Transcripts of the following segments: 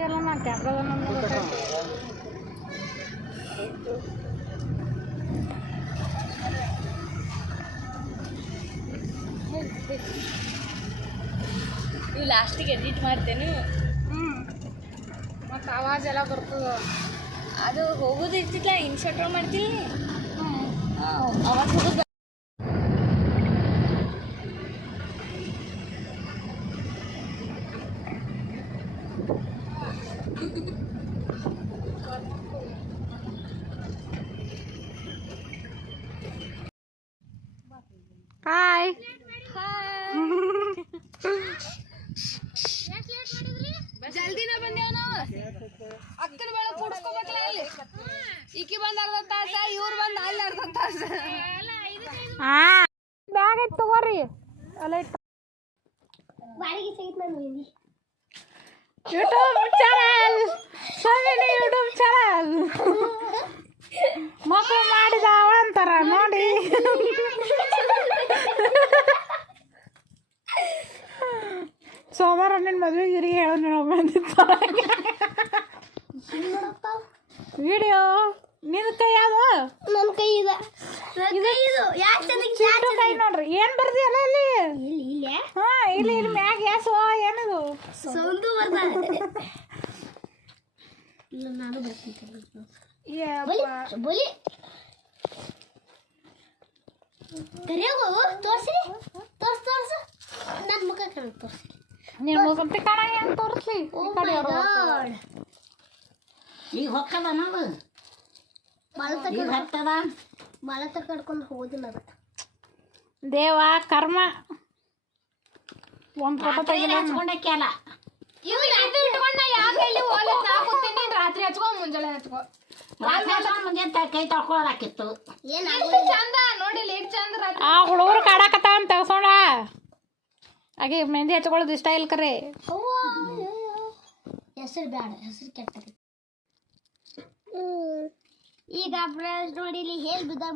ನಾ ಕ್ಯಾಮ್ರಾದ ನೀವು ಲಾಸ್ಟಿಗೆ ಎಡಿಟ್ ಮಾಡ್ತೇನೆ. ಮತ್ತು ಆವಾಜ್ ಎಲ್ಲ ಬರ್ತದೆ. ಅದು ಹೋಗೋದು ಇರ್ತಿಲ್ಲ, ಇನ್ಶರ್ಟ್ ಮಾಡ್ತೀನಿ. ಅವಾಗ ಹೋಗೋದು. ಹಾಯ್ ಜಲ್ದಿನ ಬಂದೇವ ನಾವು. ಅಕ್ಕನ ಬೆಳ ಕೂಡಿಸ್ಕೋಬೇಕಲ್ಲ ಇಲ್ಲಿ. ಈಕಿ ಬಂದ ಅರ್ಧ ತಾಸ, ಇವ್ರು ಬಂದ ಅಲ್ಲಿ ಅರ್ಧ ತಾಸ. ಬ್ಯಾಗ್ ಐತೆ ತಗೋರಿ. ಅಲ್ಲ ಯೂಟ್ಯೂಬ್ ಚಾನಲ್, ಸವಿನಿ ಯೂಟ್ಯೂಬ್ ಚಾನಲ್. ಮಕ್ಕಳು ಮಾಡಿದ ಅಂತಾರ ನೋಡಿ. ಸೋಮವಾರ ನಿನ್ನ ಮದುವೆಗೆ ಇರಿ ಹೇಳೋ ಬಂದಿತ್ತು ವಿಡಿಯೋ. ನಿನ್ನ ಕೈ ಯಾವುದು? ನನ್ನ ಕೈ ಇದೆ. ಕೈ ನೋಡ್ರಿ. ಏನು ಬರ್ದಿಯಲ್ಲ ಇಲ್ಲಿ? ಹಾಂ, ಇಲ್ಲಿ ಮ್ಯಾಗ ಯಾಸು ಏನದು ಸೌಂದು ಬರ್ತಾನೆ. ನಾನು ಬರ್ತೀನಿ. ತೋರ್ಸ್ರಿ, ತೋರ್ಸು. ನನ್ನ ಮುಖ ತೋರ್ಸಿ. ನಿನ್ನ ಮುಖಂತೆ ಕಾಣ ಹೆಂಗೆ ತೋರಿಸ್ಲಿ? ಈಗ ಹೊಕ್ಕದ ನಾವು ಹತ್ತದ ಮಳ ತಗೊಂಡು ಹೋದಿಲ್ಲ. ದೇವ ಕರ್ಮ. ಒಂದು ಫೋಟೋ ತೆಗಿಲ್ಲ ಹಚ್ಕೊಂಡಕ್ಕೆ ಅಲ್ಲ. ರಾತ್ರಿ ಇಟ್ಕೊಂಡ ಯಾಕೆ ಇಲ್ಲಿ ಓಲೆ ಹಾಕೋತೀನಿ. ರಾತ್ರಿ ಹಚ್ಕೊ, ಮುಂಜಾನೆ ಹಚ್ಕೊ. ಮುಂದೆ ಕೈ ತೊಳ್ಕೊಳ್ಳೋದಾಕಿತ್ತು. ಚಂದ ನೋಡಿ, ಲೇಟ್ ಚಂದ. ಆ ಹುಡುಗರು ಕಾಡಕತ್ತ ಅಂತ ತೆಗ್ಸೋಣ. ಹಾಗೆ ಮೆಹಂದಿ ಹಚ್ಕೊಳ್ಳೋದು ಇಷ್ಟ ಇಲ್ಲ ಕರೆ. ಹೆಸರು ಬೇಡ, ಹೆಸರು ಕೆಟ್ಟ. ಈಗ ಬ್ರಷ್ ನೋಡಿ ಇಲ್ಲಿ ಹೇಳಿ ಬಿದ್ದಂಗ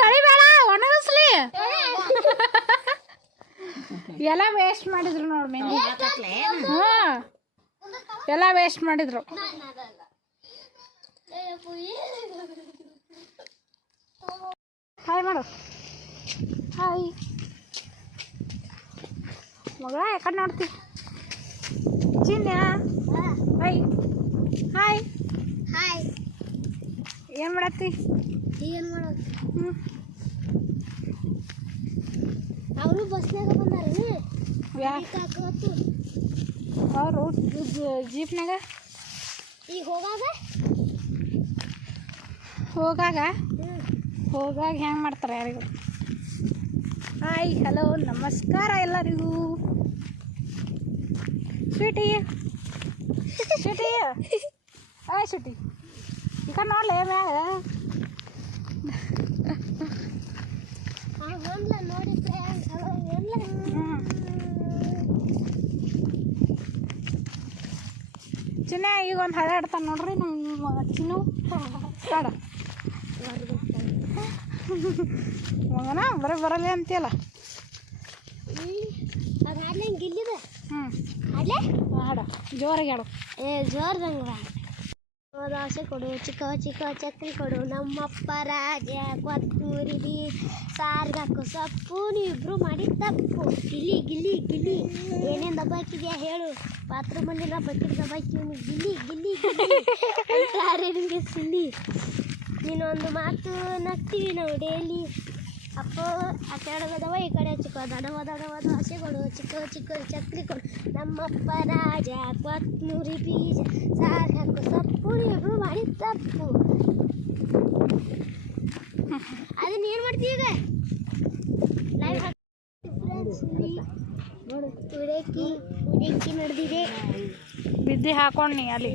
ತೊಳಿಬೇಡ, ಒಣಗಿಸ್ಲಿ. ಎಲ್ಲ ವೇಸ್ಟ್ ಮಾಡಿದ್ರು ನೋಡಿ ಮೆಹಂದಿ. ಹಾಂ, ಎಲ್ಲ ವೇಸ್ಟ್ ಮಾಡಿದ್ರು. ಹಾಯ್ ಮಾಡು. ಹಾಯ್ ಮಗಳ, ಯಾಕಡೆ ನೋಡ್ತಿ? ಚಿನ್ಯ ಹಾಯ್. Hi hi. ಏನು ಮಾಡತ್ತಿ? ಏನು ಮಾಡೋದು? ಹ್ಞೂ, ಅವರು ಬಸ್ನಾಗ ಬಂದಾರೇನು? ಅವರು ಜೀಪ್ನಾಗ. ಈಗ ಹೋಗಾಗ ಹೆಂಗೆ ಮಾಡ್ತಾರೆ ಯಾರಿಗೂ. ಹಾಯ್, ಹಲೋ, ನಮಸ್ಕಾರ ಎಲ್ಲರಿಗೂ. Sweety hi sweety. ಈಗ ನೋಡ್ಲೆ ಮ್ಯಾಗ ನೋಡಿ ಫ್ರೆಂಡ್ಸ್. ಚಿನ್ನ ಈಗ ಒಂದು ಹಾಡಾಡ್ತಾನೆ ನೋಡ್ರಿ ನಮ್ಮ ಚಿನ್ನು. ಹಾಡ ಮಗನ ಬರಲ್ಲ ಅಂತೀಯಲ್ಲ. ಅದು ಹಾಡ್ಲೆ ಗಿಲ್ಲಿದೆ. ಹಾಡ್ಲೆ ಹಾಡ ಜೋರಾಗಿ ಹಾಡು. ಜೋರ್ದಂಗ ಆಸೆ ಕೊಡು, ಚಿಕ್ಕ ಚಕ್ರಿ ಕೊಡು, ನಮ್ಮಪ್ಪ ರಾಜ ಕೊತ್ತೂರಿ ಬೀಜ ಸಾರ್ಗಾಕು ಸೊಪ್ಪು, ನೀವಿಬ್ರು ಮಾಡಿ ತಪ್ಪು. ಗಿಲಿ ಗಿಲಿ ಗಿಲಿ ಏನೇನು ದಬ್ಬಾಕಿದ್ಯಾ ಹೇಳು. ಬಾತ್ರೂಮ್ ಅಲ್ಲಿ ನಾ ಬಕೆಟ್ ದಬ್ಬಾಕಿ ಗಿಲಿ ಗಿಲಿ ಗಿಲಿ ಅಂತಾರೆ ನಿಮಗೆ ಸಿಲ್ಲಿ. ನೀನೊಂದು ಮಾತು ನಗ್ತೀವಿ ನಾವು ಡೈಲಿ. ಅಪ್ಪೋ ಆ ಕಡೆ ಹೋದವ ಈ ಕಡೆ ಚಿಕ್ಕ ದಡವದು ಆಸೆ ಕೊಡು, ಚಿಕ್ಕ ಚಕ್ರಿ ಕೊಡು, ನಮ್ಮಪ್ಪ ರಾಜ ಕೊತ್ತೂರಿ ಬೀಜ ಸಾರ್ಗಾಕು ಸೊಪ್ಪು, ನೀವಿಬ್ರು ಮಾಡಿ ತಪ್ಪು. ಅದನ್ನ ಏನು ಮಾಡ್ತೀವಿ ಈಗ? ಲೈವ್ ನೋಡು, ಉಡಕ್ಕಿ ನಡೆದಿದೆ. ಬಿದ್ದಿ ಹಾಕೊಂಡು ನೀ ಅಲ್ಲಿ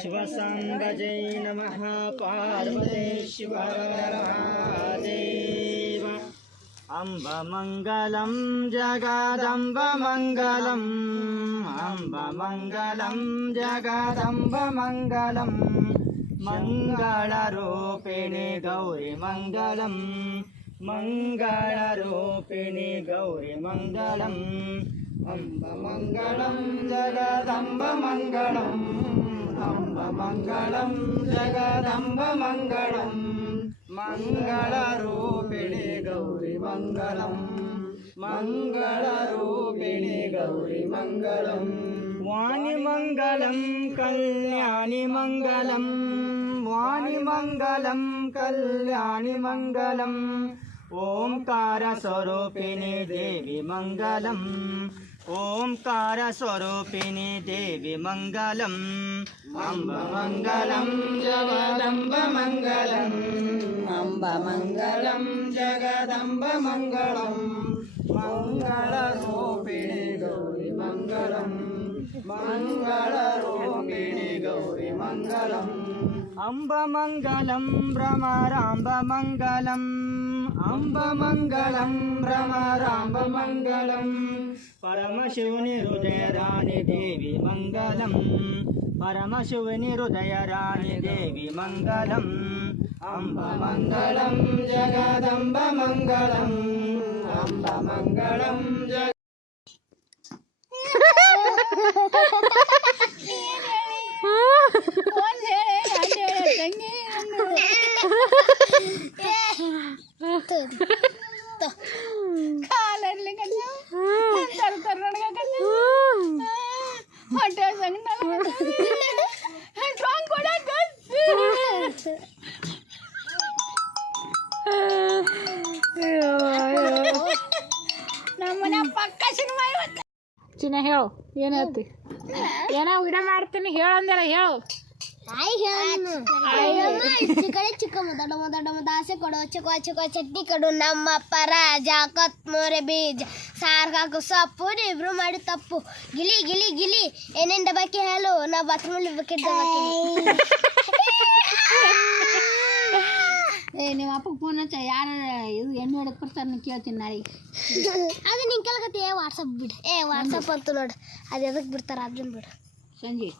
ಶಿವಸಾಂಬಜೈ ನಮಃ ಪಾರ್ವತಿ ಶಿವದೇವ अम्बमङ्गलं जगदम्बमङ्गलम् अम्बमङ्गलं जगदम्बमङ्गलं मङ्गलरूपिणि गौरीमङ्गलं मङ्गलरूपिणि गौरीमङ्गलम् अम्बमङ्गलं जगदम्बमङ्गलम् अम्बमङ्गलं जगदम्बमङ्गलम् मङ्गलरूपिणि गौरीमङ्गलं मङ्गलरूपिणि गौरीमङ्गलं वाणिमङ्गलं कल्याणिमङ्गलं वाणिमङ्गलं कल्याणिमङ्गलम् ओंकारस्वरूपिणी देवी मङ्गलम् ओंकारस्वरूपिणी देवी मङ्गलम् अम्बमङ्गलं जगदम्बमङ्गलम् अम्बमङ्गलं जगदम्बमङ्गलं मङ्गलरूपिणि गौरीमङ्गलं मङ्गलरूपिणि गौरीमङ्गलम् अम्बमङ्गलं भ्रमराम्बमङ्गलम् अम्बमङ्गलं भ्रमराम्बमङ्गलं परमशिवनि हृदयराणि देवी मङ्गलम् परमशिवनि हृदयराणि देवी मङ्गलम् अम्बमङ्गलं जगदम्बमङ्गलम् अम्बमङ्गलं जग ಕಾಲಲ್ಲಿ ಹೊಟ್ಟೆ ನಮ್ಮನೆ ಪಕ್ಕ ಸಿನಿಮಾ ಇವತ್ತು ಚಿನ್ನ ಹೇಳು ಏನು ಹೇಳ್ತಿ ಏನೋ ವಿಡಿಯೋ ಮಾಡ್ತೀನಿ ಹೇಳಂದಲ್ಲ ಹೇಳು ಚಿಕ್ಕಮ್ಮ ದೊಡ್ಡಮ್ಮ ದೊಡ್ಡಮ್ಮ ದಾಸೆ ಕೊಡು ಚಿಕ್ಕ ಚಿಕ್ಕ ಚಟ್ನಿ ಕೊಡು ನಮ್ಮಪ್ಪ ರಾಜ ಕೊತ್ಮೂರಿ ಬೀಜ ಸಾರ್ಗಾಕು ಸೊಪ್ಪು ಇಬ್ರು ಮಾಡಿ ತಪ್ಪು ಗಿಲಿ ಗಿಲಿ ಗಿಲಿ ಏನೇನ್ ಡಬ್ಬಾಕಿ ಹೇಳು ನಾ ಬಾತ್ರೂಮಲ್ಲಿ ಬೇಕಿದ್ದ ನಿಮ್ಮ ಅಪ್ಪ ಫೋನ್ ಹಚ್ಚ ಯಾರು ಇದು ಎಣ್ಣೆ ಹೊಡಕ್ ಬರ್ತಾರೆ ಕೇಳ್ತೀನಿ ನಾಳೆ ಅದು ನಿನ್ ಕೇಳಕತ್ತಿ ವಾಟ್ಸಪ್ ಬಿಡು ವಾಟ್ಸಪ್ ಅಂತ ನೋಡು ಅದು ಎದಕ್ಕೆ ಬಿಡ್ತಾರ ಅದನ್ನ ಬಿಡು ಸಂಜೆ